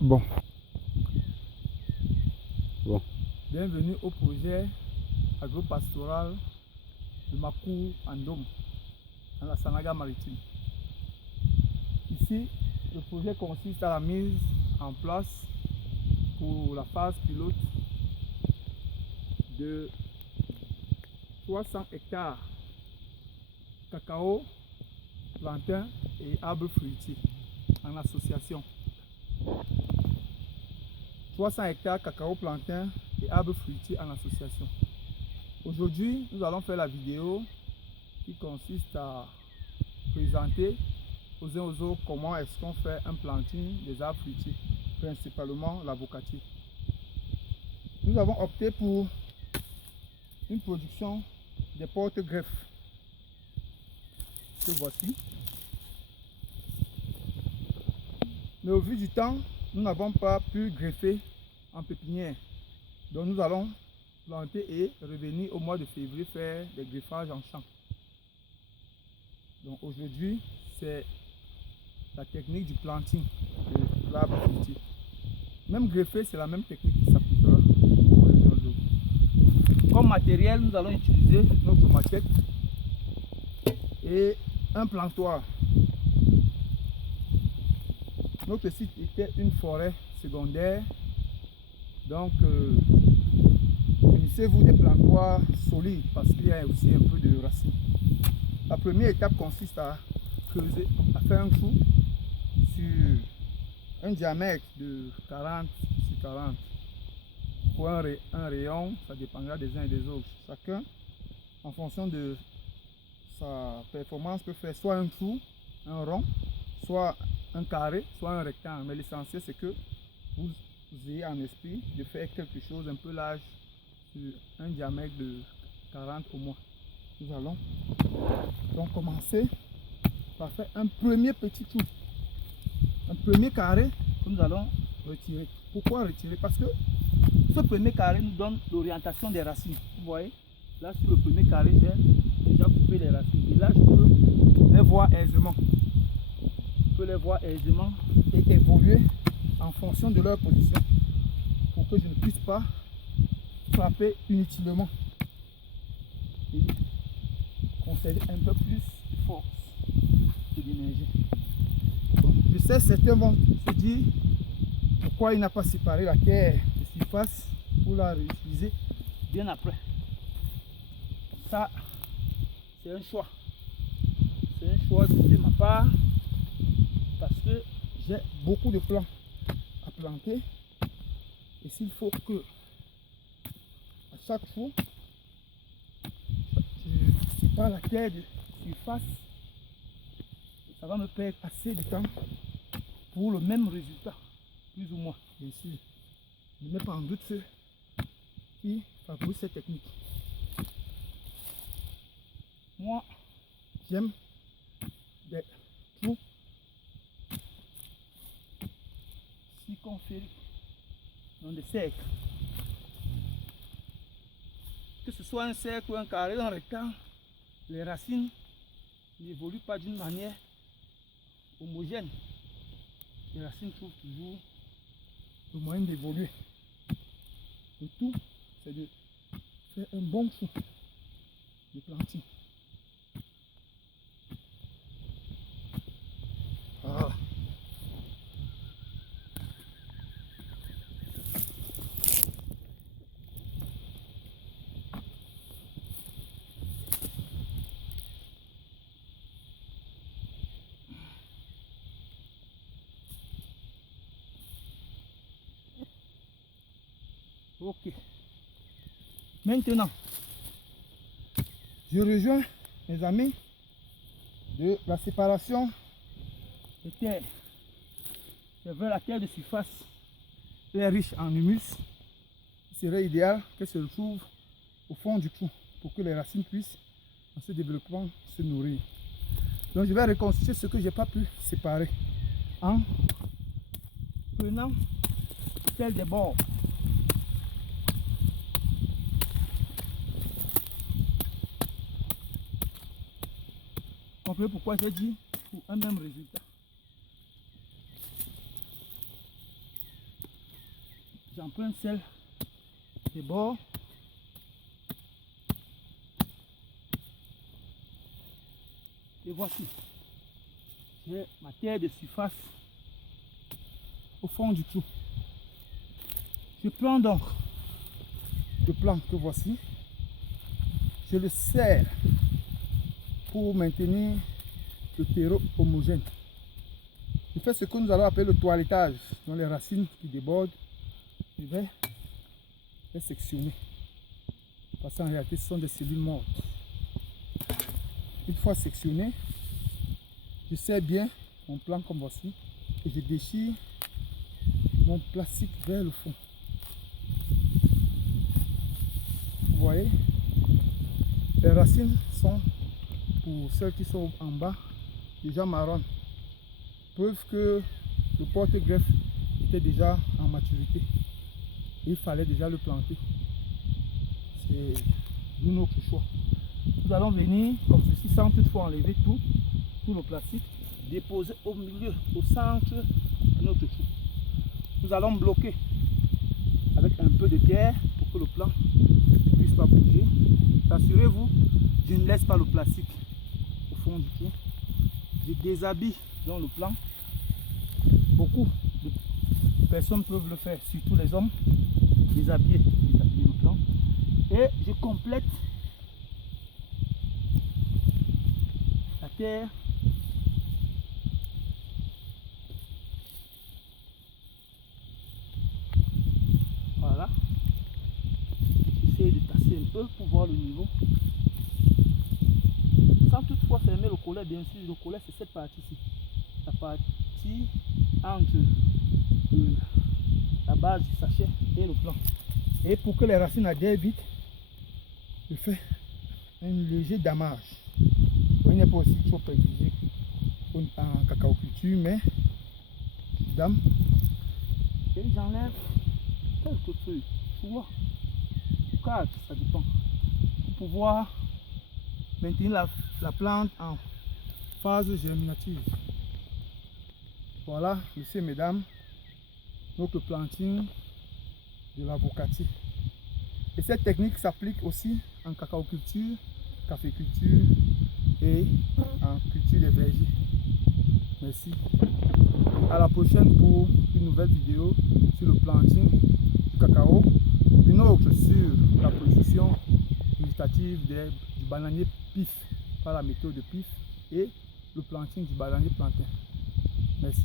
Bon. Bienvenue au projet agro-pastoral de Makou en Dôme, dans la Sanaga maritime. Ici, le projet consiste à la mise en place pour la phase pilote de 300 hectares cacao, plantain et arbres fruitiers en association. 300 hectares cacao, plantain et arbres fruitiers en association. Aujourd'hui, nous allons faire la vidéo qui consiste à présenter aux uns aux autres comment est-ce qu'on fait un planting des arbres fruitiers, principalement l'avocatier. Nous avons opté pour une production des porte-greffes que voici. Mais au vu du temps, nous n'avons pas pu greffer en pépinière. Donc nous allons planter et revenir au mois de février faire des greffages en champ. Donc aujourd'hui, c'est la technique du planting de l'arbre fruitier. Même greffer, c'est la même technique qui s'appliquera pour les uns aux autres. Comme matériel, nous allons utiliser notre maquette et un plantoir. Notre site était une forêt secondaire, donc munissez-vous des plantoirs solides parce qu'il y a aussi un peu de racines. La première étape consiste à creuser, à faire un trou sur un diamètre de 40 sur 40 pour un rayon, ça dépendra des uns et des autres. Chacun, en fonction de sa performance, peut faire soit un trou, un rond, soit un carré, soit un rectangle. Mais l'essentiel, c'est que vous ayez en esprit de faire quelque chose un peu large sur un diamètre de 40 au moins. Nous allons donc commencer par faire un premier petit trou, un premier carré que nous allons retirer. Pourquoi retirer? Parce que ce premier carré nous donne l'orientation des racines. Vous voyez, là sur le premier carré, j'ai déjà coupé les racines. Et là, je peux les voir aisément. Je peux les voir aisément et évoluer en fonction de leur position pour que je ne puisse pas frapper inutilement et conserver un peu plus de force et d'énergie. Bon, je sais, certains vont se dire pourquoi il n'a pas séparé la terre de surface pour la réutiliser bien après. Ça, c'est un choix. C'est un choix de ma part parce que j'ai beaucoup de plants à planter et s'il faut que à chaque fois je sépare la terre de surface, ça va me perdre assez de temps pour le même résultat, plus ou moins, bien sûr. Je ne mets pas en doute ceux qui favorisent cette technique. Moi, j'aime des trous circonférés dans des cercles. Que ce soit un cercle ou un carré, un rectangle, les racines n'évoluent pas d'une manière homogène. Les racines trouvent toujours le moyen d'évoluer. Le tout, c'est de faire un bon trou de planting. Voilà. Ok. Maintenant, je rejoins mes amis de la séparation des terres. C'est vrai, la terre de surface est riche en humus. Il serait idéal qu'elle se retrouve au fond du trou pour que les racines puissent, en se développant, se nourrir. Donc je vais reconstituer ce que je n'ai pas pu séparer en prenant celle des bords. Vous comprenez pourquoi j'ai dit pour un même résultat. j'emprunte celle des bords. Et voici, j'ai ma terre de surface au fond du trou. Je prends donc le plan que voici, je le serre pour maintenir le terreau homogène. Je fais ce que nous allons appeler le toilettage. Dans les racines qui débordent, je vais les sectionner. Parce qu'en réalité, ce sont des cellules mortes. Une fois sectionné, je serre bien mon plan comme voici et je déchire mon plastique vers le fond. Vous voyez, les racines sont, pour celles qui sont en bas, déjà marron. Preuve que le porte-greffe était déjà en maturité. Il fallait déjà le planter. C'est notre choix. Nous allons venir comme ceci sans toutefois enlever tout le plastique, déposer au milieu, au centre de notre trou. Nous allons bloquer avec un peu de pierre pour que le plan ne puisse pas bouger. Rassurez-vous, je ne laisse pas le plastique au fond du trou. Je déshabille dans le plan. Beaucoup de personnes peuvent le faire, surtout les hommes, déshabiller le plan. Et je complète la terre voilà. J'essaie de tasser un peu pour voir le niveau. Sans toutefois fermer le collet, bien sûr, le collet c'est cette partie-ci. La partie entre la base du sachet et le plan. Et pour que les racines adhèrent vite, je fais un léger damage. Il n'est pas aussi trop exigé en cacaoculture, mais je dame et j'enlève quelques feuilles, 3 ou 4, ça dépend, pour pouvoir maintenir la plante en phase germinative. Voilà, messieurs et mesdames, notre planting de l'avocatier. Et cette technique s'applique aussi en cacaoculture, caféculture et en culture des vergers. Merci. À la prochaine pour une nouvelle vidéo sur le planting du cacao, une autre sur la production végétative du bananier pif par la méthode de pif et le planting du bananier plantain. Merci.